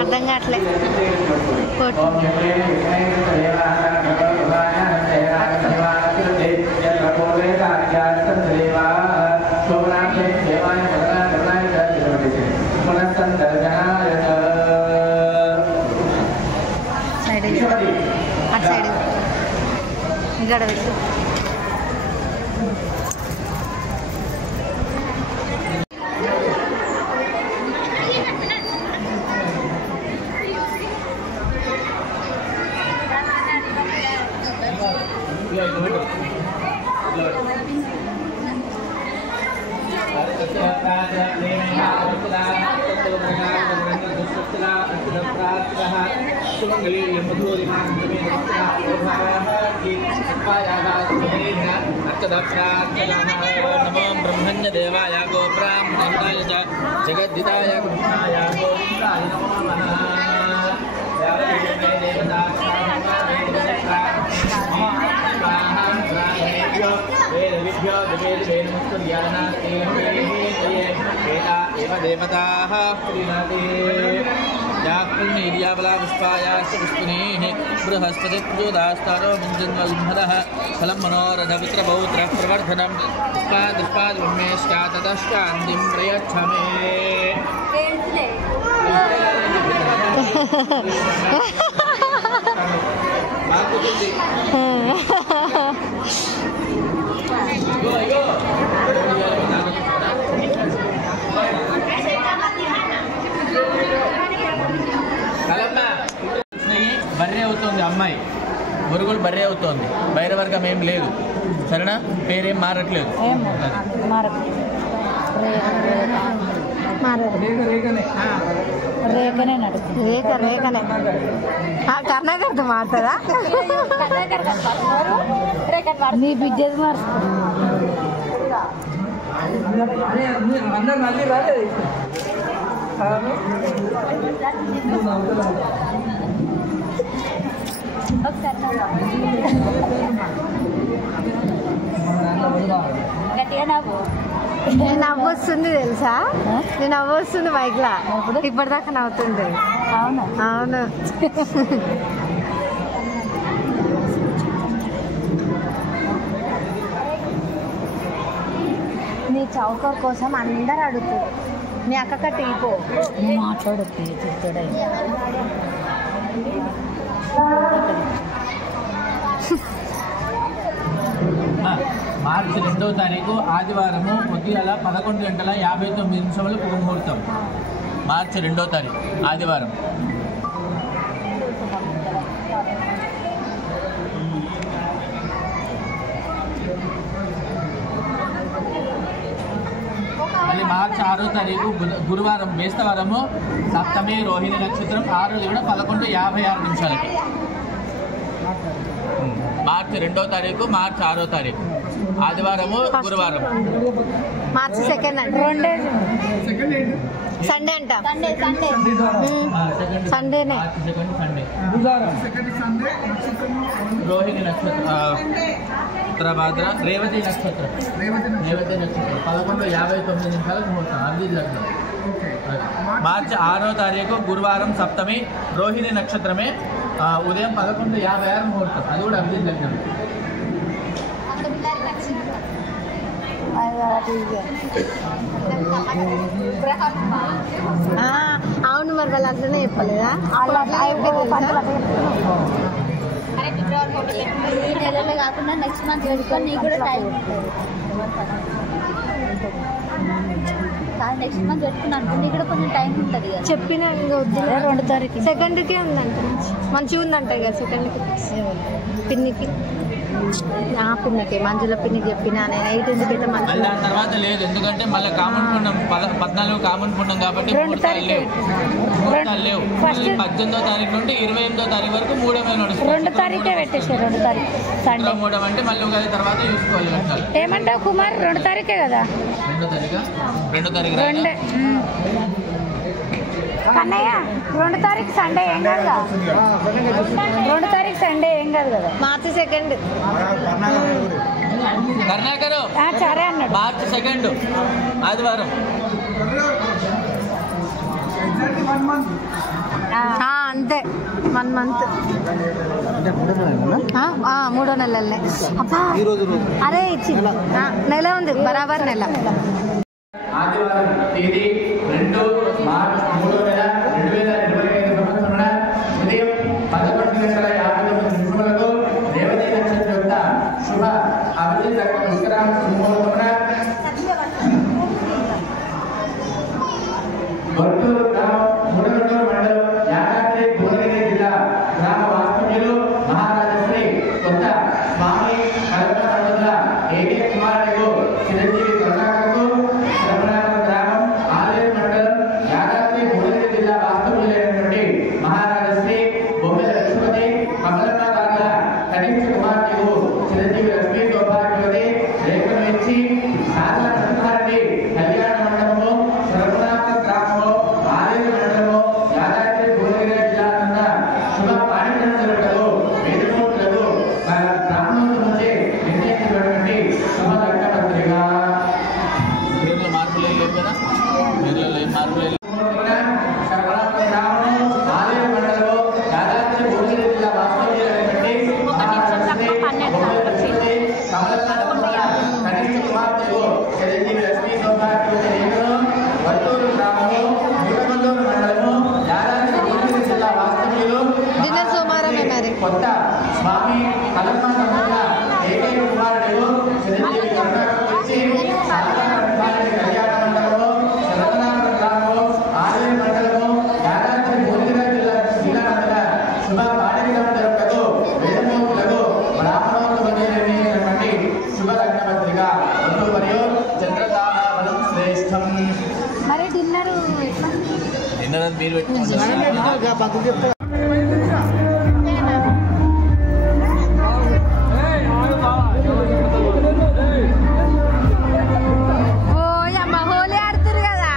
అర్థం కావట్లే సైడ్ అటు సైడ్ ఇక్కడ పెట్టు. नमो ब्रह्मण्य देवाय गो ब्राह्मणाय च जगद्दिताय कृष्णाय गोविन्दाय नमो देवताः पुष्पायाश्च बृहस्पति प्रचोदास्तारो मुञ्जन्वल्मदः फलं मनोरथवित्रपौत्रः प्रवर्धनं पुष्पादुष्पाद्ब्रह्मेश्चा ततश्चान्तिं प्रयच्छ मे. బర్రె అవుతుంది అమ్మాయి, మురుగులు బర్రె అవుతోంది, బైరవర్గం ఏం లేదు. సరేనా? పేరేం మారట్లేదు. రేఖనే కర్ణాకర్త మారుతుందా? నీ బిడ్డ నేను నవ్వొస్తుంది తెలుసా, నేను నవ్వొస్తుంది బైక్లా. ఇప్పటిదాకా నవ్వుతుంది. అవును అవును. నీ చౌకర్ కోసం అందరు అడుగుతారు. మీ అక్క టీపో మాట్లాడుతుంది చెప్తాడు. మార్చి 2వ తారీఖు ఆదివారము పొద్దుగల 11:59 ముహూర్తం. మార్చి 2వ తారీఖు ఆదివారం. మళ్ళీ మార్చి 6వ తారీఖు గురువారం బేస్తవారము సప్తమి రోహిణి నక్షత్రం 6 కూడా 11:56. మార్చి 2వ తారీఖు మార్చి 6వ తారీఖు ఆదివారము గురువారం. మార్చి 2nd సండే అంట. సండేనే. రోహిణి నక్షత్రం ఉత్తరభాద్ర రేవతి నక్షత్రం 11:59 ముహూర్తం. అభిజిత్ లగ్నం. మార్చి 6వ తారీఖు గురువారం సప్తమి రోహిణి నక్షత్రమే ఉదయం 11:56 ముహూర్తం. అది కూడా అభిజిత్ లగ్నం. అవును, మరి వాళ్ళు అట్లనే చెప్పలేదా? కాకుండా నెక్స్ట్ మంత్ పెట్టుకొని నీకు కూడా టైం ఉంటుంది. నెక్స్ట్ మంత్ పెట్టుకున్నాను నీకు కూడా కొంచెం టైం ఉంటుంది కదా. చెప్పిన ఇంకా వద్దు 2 తారీఖు 2కే ఉందంట. మంచిగా ఉందంట ఇక 2కి పిన్నికి పిన్నికి మంజుల పిన్నికి చెప్పినా నేను 18కి అయితే మంచి. దాని తర్వాత లేదు, ఎందుకంటే మళ్ళీ కామన్ పుణ్యం 14 కామన్ పుణ్యం కాబట్టి 2 తారీఖు లేవు. 18వ తారీఖు నుండి 28వ తారీఖు వరకు 3 నడుస్తుంది. 2 తారీఖే పెట్టేసారు. 2 తారీఖు సండే 3 అంటే మళ్ళీ ఉగాది తర్వాత చూసుకోవాలి. ఏమంటావు కుమార్? 2 తారీఖే కదా. 2 తారీఖు కన్నయ్య 2 తారీఖు సండే ఏం కాదు కదా. 2 తారీఖు సండే ఏం కాదు కదా. మార్చి 2 కర్ణాకరు సరే అన్నాడు. మార్చి 2 ఆదివారం. అంతే 1 మంత్. 3వ నెలలే. అబ్బా అరే ఇచ్చింది నెల ఉంది బరాబర్ నెల. ఆదివారం తేదీ 2 మార్చి 3వ నెల 2025 సంవత్సరమున ఉదయం 11:59 రేవతి నక్షత్రం యొక్క శుభ అభిజిత్ ఉత్తరాయణ శుభముహూర్తమున గొట్టూరు గ్రామం మూడగొండూరు మండలం యాదాద్రి భువనగిరి జిల్లా గ్రామ వాస్తవ్యులు మహారాజశ్రీ కొత్త స్వామి కల్పన ఏకే కుమారుడు చిరంజీవి కరుణాకర్కు శ్రవణాపురం గ్రామం ఆలేరు మండలం యాదాద్రి భువనగిరి జిల్లా వాస్తవ్యులైనటువంటి మహారాజశ్రీ బొమ్మెల లక్ష్మతి కమలమ్మ గారుల కనిష్ట కుమార్తెకు చిరంజీవి లక్ష్మీ సౌభాగ్యవతి రేఖను ఇచ్చి శారద నరసింహారెడ్డి కళ్యాణ మండపము శ్రవణాపురం గ్రామము ఆలేరు మండలము యాదాద్రి భువనగిరి జిల్లా నంద శుభ కార్యక్రమం జరుగుటకు వేదమూర్తులకు బ్రాహ్మణుల మధ్య నిర్ణయించబడినటువంటి శుభ లగ్న పత్రిక. పేర్లో మార్పులు లేవు కదా, పేర్లలో ఏం మార్పులు లేవు. శ్రవణాపురం గ్రామము ఆలేరు మండలము యాదాద్రి భువనగిరి జిల్లా వాస్తవ్యులైనటువంటి మహారాజశ్రీ బొమ్మెల లక్ష్మతి కమలమ్మ కనిష్ట కుమార్తెకు చిరంజీవి లక్ష్మీ సౌభాగ్యవతి రేఖను వల్లూరు గ్రామము మూడగొండూరు మండలము యాదాద్రి భువనగిరి జిల్లా వాస్తవ్యులు డిన్నర్ సోమవారమే మరి. కొత్త స్వామి కలమ్మ దంపతుల ఏకైక కుమారుడు చిరంజీవి కరుణాకర్కు ఇచ్చి శారదా నరసింహారెడ్డి కళ్యాణ మండపము శ్రవణాపురం గ్రామము ఆలేరు మండలము యాదాద్రి భువనగిరి జిల్లా నంద శుభ కార్యక్రమం జరుపుటకు వేదమూర్తులకు బ్రాహ్మణుల మధ్య నిర్ణయించినటువంటి శుభ లగ్న పత్రిక. మరియు చంద్రదానం శ్రేష్టం. మరి డిన్నర్ మీరు పెట్టుకోండి. ఓయమ్మ హోలీ ఆడుతురు కదా.